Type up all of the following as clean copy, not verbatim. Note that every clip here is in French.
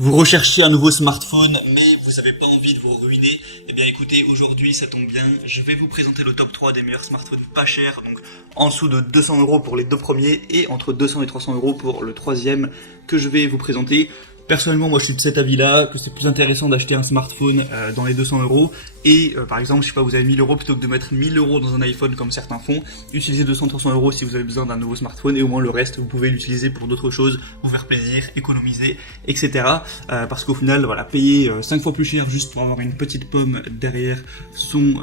Vous recherchez un nouveau smartphone, mais vous n'avez pas envie de vous ruiner. Eh bien écoutez, aujourd'hui ça tombe bien, je vais vous présenter le top 3 des meilleurs smartphones pas chers, donc en dessous de 200 € pour les deux premiers et entre 200 et 300 € pour le troisième que je vais vous présenter. Personnellement, moi je suis de cet avis-là, que c'est plus intéressant d'acheter un smartphone dans les 200 € et par exemple, je sais pas, vous avez 1000 € plutôt que de mettre 1000 € dans un iPhone comme certains font, utilisez 200-300 € si vous avez besoin d'un nouveau smartphone et au moins le reste, vous pouvez l'utiliser pour d'autres choses, vous faire plaisir, économiser, etc. Parce qu'au final, voilà, payer 5 fois plus cher juste pour avoir une petite pomme derrière son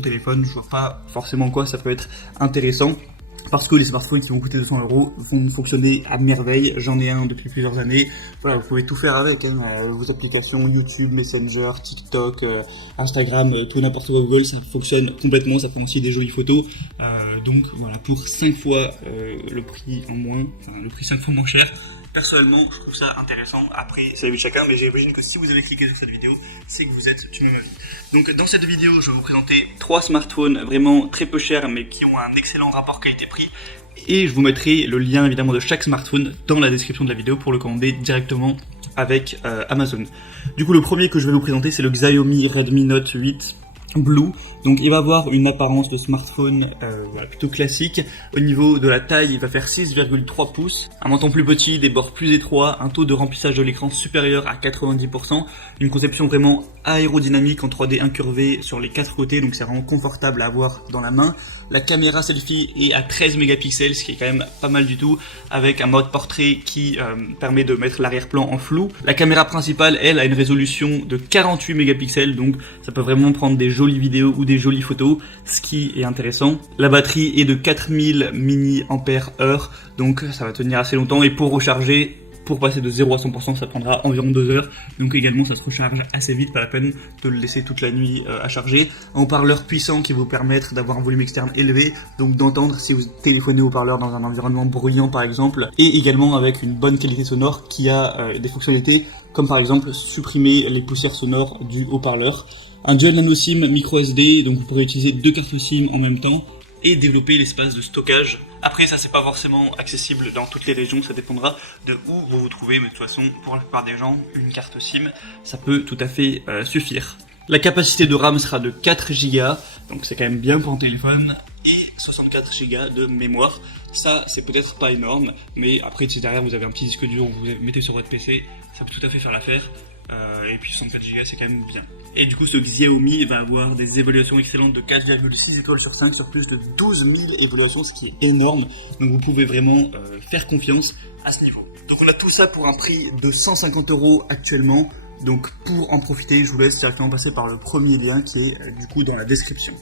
téléphone, je vois pas forcément quoi ça peut être intéressant. Parce que les smartphones qui vont coûter 200 € vont fonctionner à merveille. J'en ai un depuis plusieurs années. Voilà, vous pouvez tout faire avec, hein, vos applications YouTube, Messenger, TikTok, Instagram, tout n'importe quoi Google, ça fonctionne complètement. Ça prend aussi des jolies photos. Donc voilà, pour 5 fois le prix en moins, enfin le prix 5 fois moins cher. Personnellement, je trouve ça intéressant. Après, c'est la vie de chacun, mais j'imagine que si vous avez cliqué sur cette vidéo, c'est que vous êtes du même avis. Donc, dans cette vidéo, je vais vous présenter 3 smartphones vraiment très peu chers, mais qui ont un excellent rapport qualité-prix. Et je vous mettrai le lien évidemment de chaque smartphone dans la description de la vidéo pour le commander directement avec Amazon. Du coup, le premier que je vais vous présenter, c'est le Xiaomi Redmi Note 8 Blue. Donc il va avoir une apparence de smartphone voilà, plutôt classique. Au niveau de la taille, il va faire 6,3 pouces, un menton plus petit, des bords plus étroits, un taux de remplissage de l'écran supérieur à 90%, une conception vraiment aérodynamique en 3D incurvé sur les 4 côtés, donc c'est vraiment confortable à avoir dans la main. La caméra selfie est à 13 mégapixels, ce qui est quand même pas mal du tout, avec un mode portrait qui permet de mettre l'arrière-plan en flou. La caméra principale, elle, a une résolution de 48 mégapixels, donc ça peut vraiment prendre des jolies vidéos ou des jolies photos, ce qui est intéressant. La batterie est de 4000 mAh, donc ça va tenir assez longtemps, et pour recharger, pour passer de 0 à 100%, ça prendra environ 2 heures. Donc également, ça se recharge assez vite, pas la peine de le laisser toute la nuit à charger. Un haut-parleur puissant qui vous permettre d'avoir un volume externe élevé, donc d'entendre si vous téléphonez au haut-parleur dans un environnement bruyant par exemple. Et également avec une bonne qualité sonore qui a des fonctionnalités comme par exemple supprimer les poussières sonores du haut-parleur. Un dual nano SIM micro SD, donc vous pourrez utiliser 2 cartes SIM en même temps et développer l'espace de stockage. Après ça c'est pas forcément accessible dans toutes les régions, ça dépendra de où vous vous trouvez, mais de toute façon pour la plupart des gens, une carte SIM ça peut tout à fait suffire. La capacité de RAM sera de 4 Go, donc c'est quand même bien pour un téléphone, et 64 Go de mémoire. Ça c'est peut-être pas énorme, mais après si derrière vous avez un petit disque dur, vous mettez sur votre PC, ça peut tout à fait faire l'affaire. Et puis 64 Go c'est quand même bien. Et du coup ce Xiaomi va avoir des évaluations excellentes de 4,6 étoiles sur 5 sur plus de 12 000 évaluations, ce qui est énorme. Donc vous pouvez vraiment faire confiance à ce niveau. Donc on a tout ça pour un prix de 150 € actuellement. Donc pour en profiter, je vous laisse directement passer par le premier lien qui est du coup dans la description.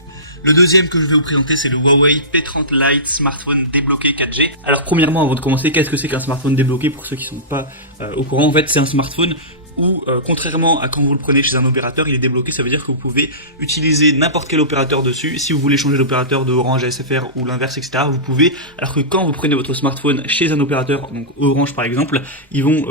Le deuxième que je vais vous présenter, c'est le Huawei P30 Lite smartphone débloqué 4G. Alors premièrement, avant de commencer, qu'est-ce que c'est qu'un smartphone débloqué pour ceux qui ne sont pas au courant? En fait, c'est un smartphone où, contrairement à quand vous le prenez chez un opérateur, il est débloqué, ça veut dire que vous pouvez utiliser n'importe quel opérateur dessus. Si vous voulez changer d'opérateur de Orange à SFR ou l'inverse, etc., vous pouvez. Alors que quand vous prenez votre smartphone chez un opérateur, donc Orange par exemple, ils vont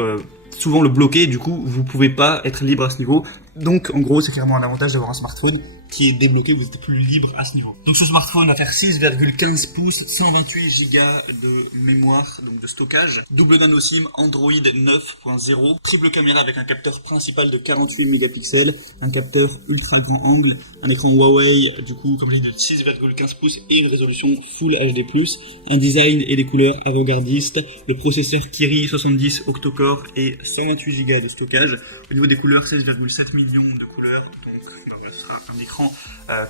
souvent le bloquer, du coup vous pouvez pas être libre à ce niveau. Donc en gros c'est clairement un avantage d'avoir un smartphone qui est débloqué, vous êtes plus libre à ce niveau. Donc ce smartphone va faire 6,15 pouces, 128 Go de mémoire, donc de stockage, double nano SIM, Android 9.0, triple caméra avec un capteur principal de 48 mégapixels, un capteur ultra grand angle, un écran Huawei du coup comme je dis de 6,15 pouces et une résolution Full HD+, un design et des couleurs avant-gardistes, le processeur Kirin 70 octa-core et 128 Go de stockage. Au niveau des couleurs, 16,7 millions de couleurs, donc voilà, ce sera un écran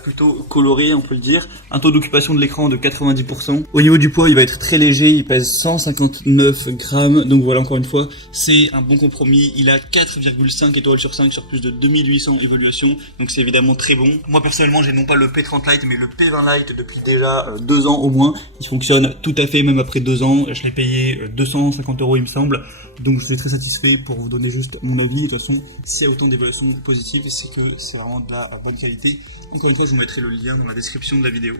plutôt coloré, on peut le dire. Un taux d'occupation de l'écran de 90%. Au niveau du poids, il va être très léger, il pèse 159 grammes, donc voilà, encore une fois, c'est un bon compromis. Il a 4,5 étoiles sur 5 sur plus de 2800 évaluations, donc c'est évidemment très bon. Moi personnellement, j'ai non pas le P30 Lite, mais le P20 Lite depuis déjà 2 ans au moins. Il fonctionne tout à fait, même après 2 ans. Je l'ai payé 250 € il me semble, donc je suis très satisfait. Pour vous donner juste mon avis, de toute façon, c'est autant d'évaluations positives, c'est que c'est vraiment de la bonne qualité. Encore une fois, je vous mettrai le lien dans la description de la vidéo.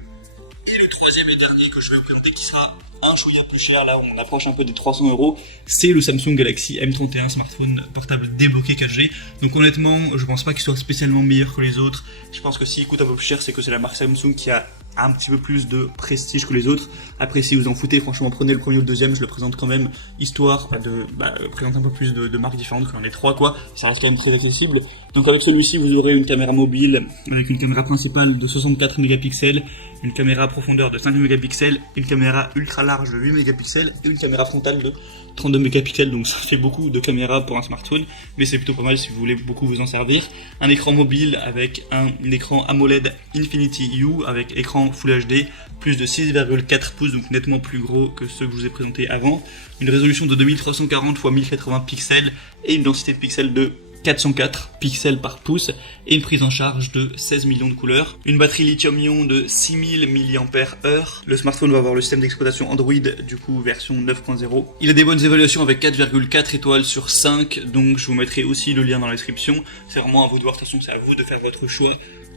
Et le troisième et dernier que je vais vous présenter, qui sera un chouïa plus cher, là on approche un peu des 300 €, c'est le Samsung Galaxy M31 smartphone portable débloqué 4G. Donc honnêtement, je pense pas qu'il soit spécialement meilleur que les autres. Je pense que s'il coûte un peu plus cher, c'est que c'est la marque Samsung qui a un petit peu plus de prestige que les autres. Après, si vous en foutez, franchement, prenez le premier ou le deuxième, je le présente quand même, histoire de présenter un peu plus de marques différentes, qu'on en ait 3 quoi, ça reste quand même très accessible. Donc avec celui-ci, vous aurez une caméra mobile, avec une caméra principale de 64 mégapixels, une caméra profondeur de 5 mégapixels, une caméra ultra large de 8 mégapixels, et une caméra frontale de 32 mégapixels, donc ça fait beaucoup de caméras pour un smartphone, mais c'est plutôt pas mal si vous voulez beaucoup vous en servir. Un écran mobile avec un écran AMOLED Infinity U avec écran Full HD, plus de 6,4 pouces, donc nettement plus gros que ceux que je vous ai présentés avant. Une résolution de 2340 x 1080 pixels et une densité de pixels de 404 pixels par pouce et une prise en charge de 16 millions de couleurs. Une batterie lithium-ion de 6000 mAh. Le smartphone va avoir le système d'exploitation Android, du coup version 9.0. Il a des bonnes évaluations avec 4,4 étoiles sur 5, donc je vous mettrai aussi le lien dans la description. C'est vraiment à vous de voir, de toute façon c'est à vous de faire votre choix.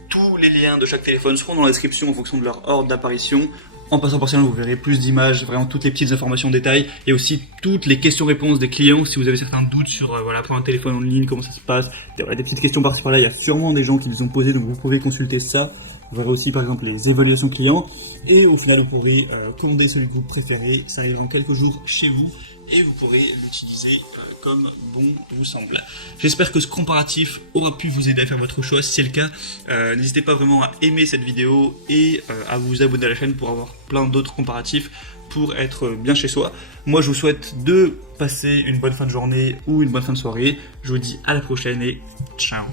Tous les liens de chaque téléphone seront dans la description en fonction de leur ordre d'apparition. En passant par cela, vous verrez plus d'images, vraiment toutes les petites informations en détail, et aussi toutes les questions-réponses des clients. Si vous avez certains doutes sur prendre un téléphone en ligne, comment ça se passe, des petites questions par-ci par-là, il y a sûrement des gens qui les ont posées, donc vous pouvez consulter ça. Vous verrez aussi par exemple les évaluations clients, et au final vous pourrez commander celui que vous préférez, ça arrivera en quelques jours chez vous, et vous pourrez l'utiliser comme bon vous semble. J'espère que ce comparatif aura pu vous aider à faire votre choix. Si c'est le cas, n'hésitez pas vraiment à aimer cette vidéo et à vous abonner à la chaîne pour avoir plein d'autres comparatifs pour être bien chez soi. Moi je vous souhaite de passer une bonne fin de journée ou une bonne fin de soirée. Je vous dis à la prochaine et ciao.